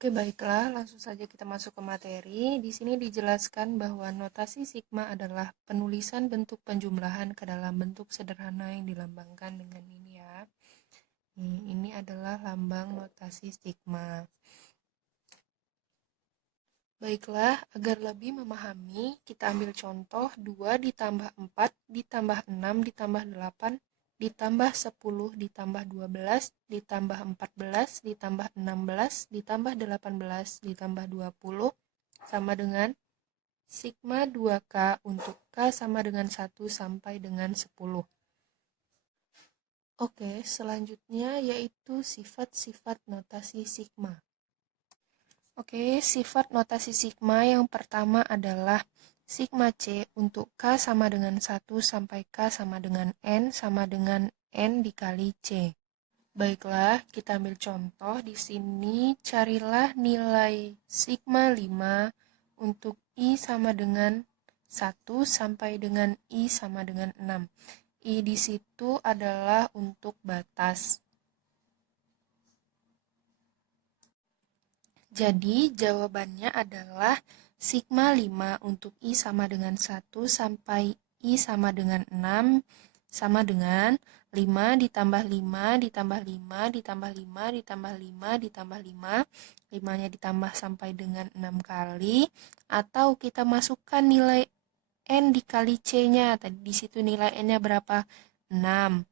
Oke, baiklah, langsung saja kita masuk ke materi. Di sini dijelaskan bahwa notasi sigma adalah penulisan bentuk penjumlahan ke dalam bentuk sederhana yang dilambangkan dengan ini ya. Ini adalah lambang notasi sigma. Baiklah, agar lebih memahami, kita ambil contoh 2 ditambah 4 ditambah 6 ditambah 8 ditambah 10 ditambah 12 ditambah 14 ditambah 16 ditambah 18 ditambah 20 sama dengan sigma 2K untuk K sama dengan 1 sampai dengan 10. Oke, selanjutnya yaitu sifat-sifat notasi sigma. Oke, sifat notasi sigma yang pertama adalah sigma C untuk K sama dengan 1 sampai K sama dengan N sama dengan N dikali C. Baiklah, kita ambil contoh di sini. Carilah nilai sigma 5 untuk I sama dengan 1 sampai dengan I sama dengan 6. I di situ adalah untuk batas. Jadi, jawabannya adalah sigma 5 untuk I sama dengan 1 sampai I sama dengan 6 sama dengan 5 ditambah 5 ditambah 5 ditambah 5 ditambah 5 ditambah 5. 5-nya ditambah sampai dengan 6 kali. Atau kita masukkan nilai N dikali C-nya. Tadi di situ nilai N-nya berapa? 6.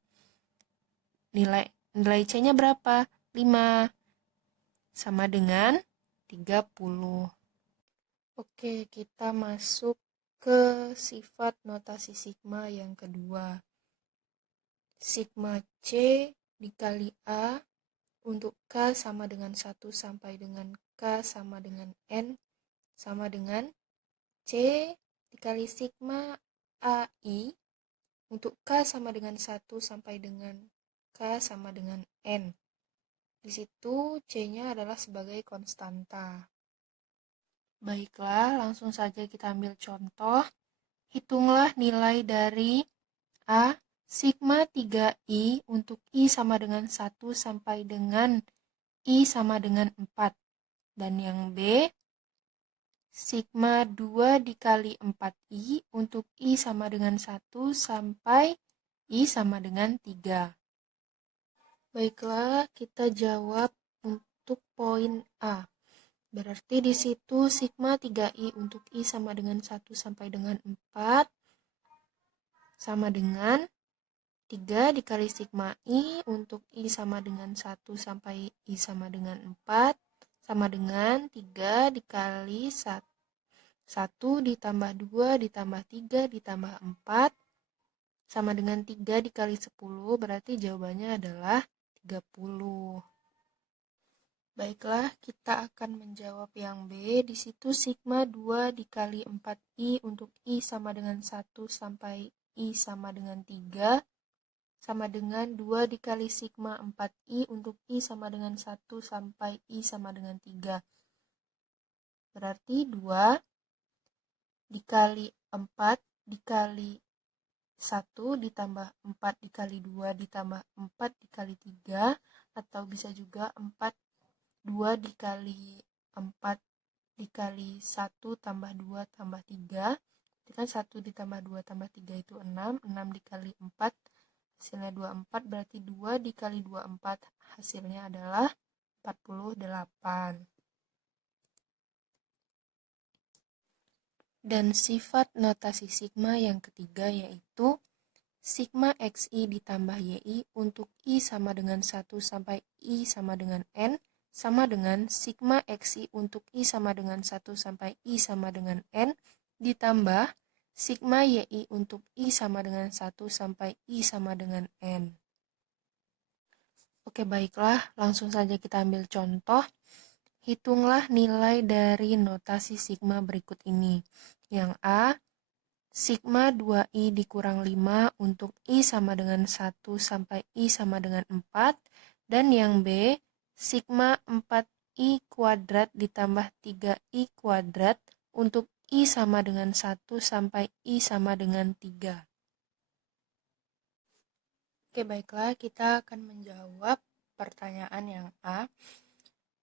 Nilai C-nya berapa? 5. Sama dengan 30. Oke, kita masuk ke sifat notasi sigma yang kedua. Sigma C dikali A untuk K sama dengan 1 sampai dengan K sama dengan N sama dengan C dikali sigma AI untuk K sama dengan 1 sampai dengan K sama dengan N. Di situ C-nya adalah sebagai konstanta. Baiklah, langsung saja kita ambil contoh. Hitunglah nilai dari A sigma 3I untuk I sama dengan 1 sampai dengan I sama dengan 4. Dan yang B, sigma 2 dikali 4I untuk I sama dengan 1 sampai I sama dengan 3. Baiklah, kita jawab untuk poin A. Berarti di situ sigma 3I untuk I sama dengan 1 sampai dengan 4 sama dengan 3 dikali sigma I untuk I sama dengan 1 sampai I sama dengan 4 sama dengan 3 dikali 1 ditambah 2 ditambah 3 ditambah 4 sama dengan 3 dikali 10, berarti jawabannya adalah 30. Baiklah, kita akan menjawab yang B. Di situ sigma 2 dikali 4I untuk I sama dengan 1 sampai I sama dengan 3 sama dengan 2 dikali sigma 4I untuk I sama dengan 1 sampai I sama dengan 3. Berarti 2 dikali 4 dikali 1 ditambah 4 dikali 2 ditambah 4 dikali 3 atau bisa juga 2 dikali 4 dikali 1 tambah 2 tambah 3. Itu kan 1 ditambah 2 tambah 3 itu 6. 6 dikali 4 hasilnya 24. Berarti 2 dikali 24 hasilnya adalah 48. Dan sifat notasi sigma yang ketiga yaitu sigma xi ditambah yi untuk I sama dengan 1 sampai I sama dengan N sama dengan sigma xi untuk I sama dengan 1 sampai I sama dengan N ditambah sigma yi untuk I sama dengan 1 sampai I sama dengan N. Oke, baiklah, langsung saja kita ambil contoh. Hitunglah nilai dari notasi sigma berikut ini. Yang A, sigma 2I dikurang 5 untuk I sama dengan 1 sampai I sama dengan 4. Dan yang B, sigma 4I kuadrat ditambah 3I kuadrat untuk I sama dengan 1 sampai I sama dengan 3. Oke, baiklah, kita akan menjawab pertanyaan yang A.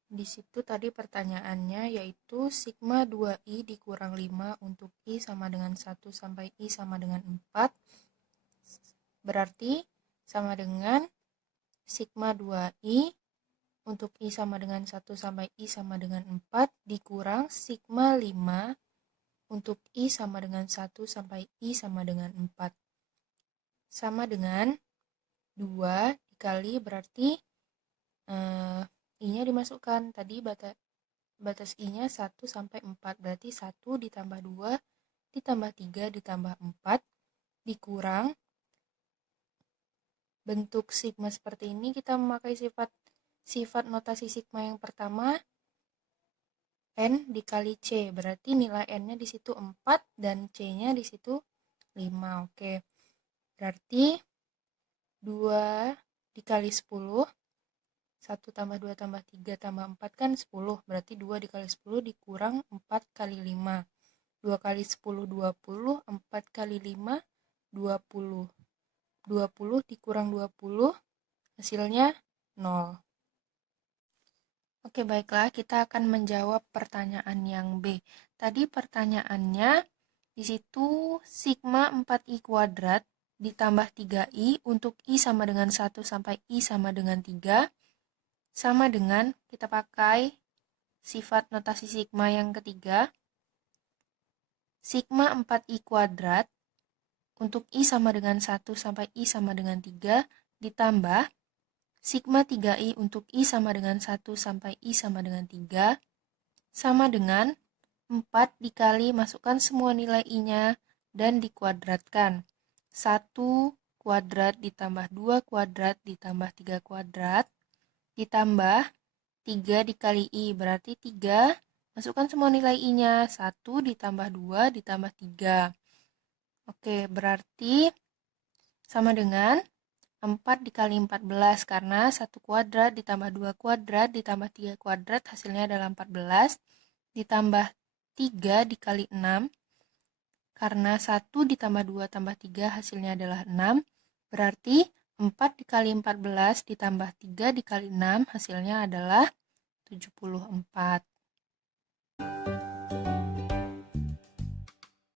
Di situ tadi pertanyaannya yaitu sigma 2i dikurang 5 untuk i sama dengan 1 sampai i sama dengan 4. Berarti sama dengan sigma 2i untuk i sama dengan 1 sampai i sama dengan 4 dikurang sigma 5 untuk i sama dengan 1 sampai i sama dengan 4. Sama dengan 2 dikali berarti I-nya dimasukkan. Tadi batas I-nya 1 sampai 4. Berarti 1 ditambah 2 ditambah 3 ditambah 4 dikurang. Bentuk sigma seperti ini kita memakai sifat notasi sigma yang pertama N dikali C. Berarti nilai N-nya di situ 4 dan C-nya di situ 5. Oke. Berarti 2 dikali 10 1 tambah 2 tambah 3 tambah 4 kan 10. Berarti 2 dikali 10 dikurang 4 kali 5. 2 kali 10 20. 4 kali 5 20. 20 dikurang 20 hasilnya 0. Oke, baiklah, kita akan menjawab pertanyaan yang B. Tadi pertanyaannya di situ sigma 4i kuadrat ditambah 3i untuk i sama dengan 1 sampai i sama dengan 3 sama dengan, kita pakai sifat notasi sigma yang ketiga, sigma 4i kuadrat untuk i sama dengan 1 sampai i sama dengan 3 ditambah sigma 3i untuk i sama dengan 1 sampai i sama dengan 3 sama dengan 4 dikali masukkan semua nilai i-nya dan dikuadratkan. 1 kuadrat ditambah 2 kuadrat ditambah 3 kuadrat ditambah 3 dikali i, berarti 3, masukkan semua nilai i-nya, 1 ditambah 2 ditambah 3. Oke, berarti sama dengan 4 dikali 14, karena 1 kuadrat ditambah 2 kuadrat ditambah 3 kuadrat hasilnya adalah 14, ditambah 3 dikali 6, karena 1 ditambah 2 tambah 3 hasilnya adalah 6, berarti 4 dikali 14 ditambah 3 dikali 6 hasilnya adalah 74.